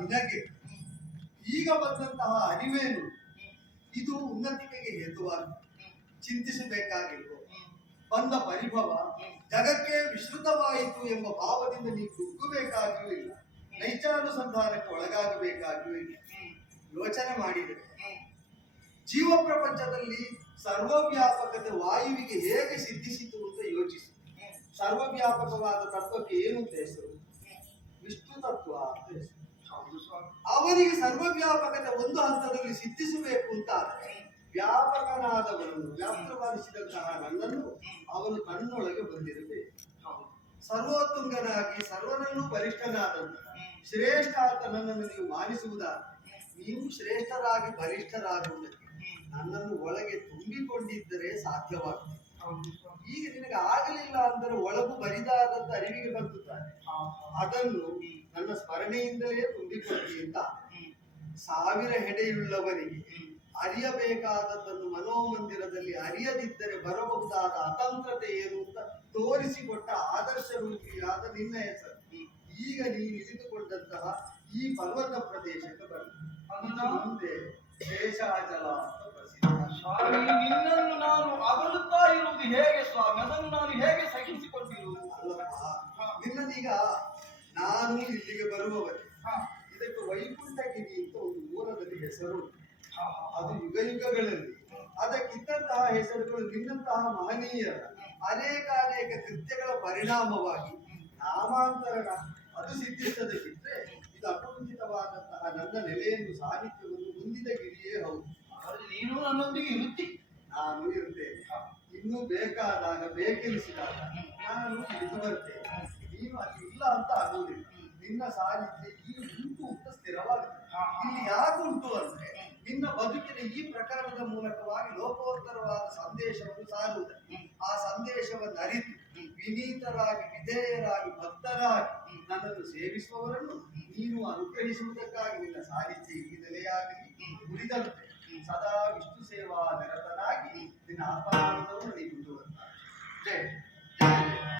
ನಿನಗೆ ಈಗ ಬಂದಂತಹ ಅರಿವೇನು ಇದು ಉನ್ನತಿಕೆಗೆ ಹೇತುವಾಗಿ ಚಿಂತಿಸಬೇಕಾಗಿರುವ ಬಂದ ಪರಿಭವ ಜಗಕ್ಕೆ ವಿಶ್ರುತವಾಯಿತು ಎಂಬ ಭಾವದಿಂದ ನೀ ಕುಗ್ಗಬೇಕಾಗಿಯೂ ಇಲ್ಲ, ನೈಚಾನುಸಂಧಾನಕ್ಕೆ ಒಳಗಾಗಬೇಕಾಗಿಯೂ ಇಲ್ಲ. ಯೋಚನೆ ಮಾಡಿದರೆ ಜೀವ ಪ್ರಪಂಚದಲ್ಲಿ ಸರ್ವವ್ಯಾಪಕತೆ ವಾಯುವಿಗೆ ಹೇಗೆ ಸಿದ್ಧಿಸಿತು ಅಂತ ಯೋಚಿಸಿ. ಸರ್ವವ್ಯಾಪಕವಾದ ತತ್ವಕ್ಕೆ ಏನು ಅಂತ ಹೆಸರು? ವಿಷ್ಣು ತತ್ವ ಅಂತ ಹೆಸರು. ಅವರಿಗೆ ಸರ್ವವ್ಯಾಪಕತೆ ಒಂದು ಹಂತದಲ್ಲಿ ಸಿದ್ಧಿಸಬೇಕು ಅಂತ ಆದರೆ ವ್ಯಾಪಕನಾದವರನ್ನು ವ್ಯಾಪ್ತವಾಗಿಸಿದಂತಹ ನನ್ನನ್ನು ಅವನು ತನ್ನೊಳಗೆ ಬಂದಿರಬೇಕು. ಸರ್ವೋತ್ತುಂಗನಾಗಿ ಸರ್ವನಲ್ಲೂ ಬಲಿಷ್ಠನಾದಂತಹ ಶ್ರೇಷ್ಠ ಅಂತ ನನ್ನನ್ನು ನೀವು ಮಾನಿಸುವುದಾದರೆ ನೀವು ಶ್ರೇಷ್ಠರಾಗಿ ಬಲಿಷ್ಠರಾಗುವುದಕ್ಕೆ ನನ್ನನ್ನು ಒಳಗೆ ತುಂಬಿಕೊಂಡಿದ್ದರೆ ಸಾಧ್ಯವಾಗ್ತದೆ. ಈಗ ನಿನಗೆ ಆಗಲಿಲ್ಲ ಅಂದರೆ ಒಳಗು ಬರಿದಾದಂತ ಅರಿವಿಗೆ ಬಂದುತ್ತಾರೆ, ಅದನ್ನು ನನ್ನ ಸ್ಮರಣೆಯಿಂದಲೇ ತುಂಬಿಕೊಳ್ಳಿ ಅಂತ. 1000 ಹೆಡೆಯುಳ್ಳವರಿಗೆ ಅರಿಯಬೇಕಾದದ್ದನ್ನು ಮನೋಮಂದಿರದಲ್ಲಿ ಅರಿಯದಿದ್ದರೆ ಬರಬಹುದಾದ ಅತಂತ್ರತೆ ಏನು ಅಂತ ತೋರಿಸಿಕೊಟ್ಟ ಆದರ್ಶ ರೂಪಿಯಾದ ನಿನ್ನ ಹೆಸರು ಈಗ ನೀನು ಇಳಿದುಕೊಂಡಂತಹ ಈ ಪರ್ವತ ಪ್ರದೇಶಕ್ಕೆ ಬರ್ತದೆ. ಮುಂದೆ ಶೇಷಾಚಲ ಅಂತ ಪ್ರಸಿದ್ಧ. ಸ್ವಾಮಿ, ನಿನ್ನನ್ನು ನಾನು ಅಗಲುತ್ತಾ ಇರುವುದು ಹೇಗೆ ಸ್ವಾಮಿ? ಅದನ್ನು ನಾನು ಹೇಗೆ ಸಹಿಸಿಕೊಂಡಿರುವುದು? ಅಲ್ಲಪ್ಪ, ನಿನ್ನದೀಗ ನಾನು ಇಲ್ಲಿಗೆ ಬರುವವರೆ ಇದಕ್ಕೆ ವೈಕುಂಠಗಿರಿ ಅಂತ ಒಂದು ಮೂಲದಲ್ಲಿ ಹೆಸರು. ಅದು ಯುಗ ಯುಗಗಳಲ್ಲಿ ಅದಕ್ಕಿದ್ದಂತಹ ಹೆಸರುಗಳು ನಿನ್ನಂತಹ ಮಹನೀಯರ ಅನೇಕ ಕೃತ್ಯಗಳ ಪರಿಣಾಮವಾಗಿ ನಾಮಾಂತರಣ ಅದು ಸಿದ್ಧಿಸದೆ ಬಿಟ್ಟರೆ ಇದು ಅಪರಿಚಿತವಾದಂತಹ ನನ್ನ ನೆಲೆಯನ್ನು ಸಾಹಿತ್ಯವನ್ನು ಹೊಂದಿದ ಗಿರಿಯೇ ಹೌದು. ಆದರೆ ನೀನು ನನ್ನೊಂದಿಗೆ ಇರುತ್ತಿ, ನಾನು ಇರುತ್ತೇನೆ. ಇನ್ನೂ ಬೇಕಾದಾಗ ಬೇಕೆನಿಸಿದಾಗ ನಾನು ಇಳಿದು ಬರ್ತೇನೆ. ನೀನು ಅಲ್ಲಿ ಇಲ್ಲ ಅಂತ ಆಗುವುದಿಲ್ಲ. ನಿನ್ನ ಸಾಹಿತ್ಯ ಈಗ ಉಂಟು ಅಂತ ಸ್ಥಿರವಾಗುತ್ತೆ. ಇಲ್ಲಿ ಯಾಕೆ ಉಂಟು ಅಂದ್ರೆ ನಿನ್ನ ಬದುಕಿನ ಈ ಪ್ರಕರಣದ ಮೂಲಕವಾಗಿ ಲೋಕೋತ್ತರವಾದ ಸಂದೇಶವನ್ನು ಸಾರುವುದಕ್ಕೆ, ಆ ಸಂದೇಶವನ್ನು ಅರಿತು ವಿನೀತರಾಗಿ ವಿಧೇಯರಾಗಿ ಭಕ್ತರಾಗಿ ನನ್ನನ್ನು ಸೇವಿಸುವವರನ್ನು ನೀನು ಅನುಗ್ರಹಿಸುವುದಕ್ಕಾಗಿ ನಿನ್ನ ಸಾಹಿತ್ಯ ಈ ನೆಲೆಯಾಗಲಿ ಉಳಿದಂತೆ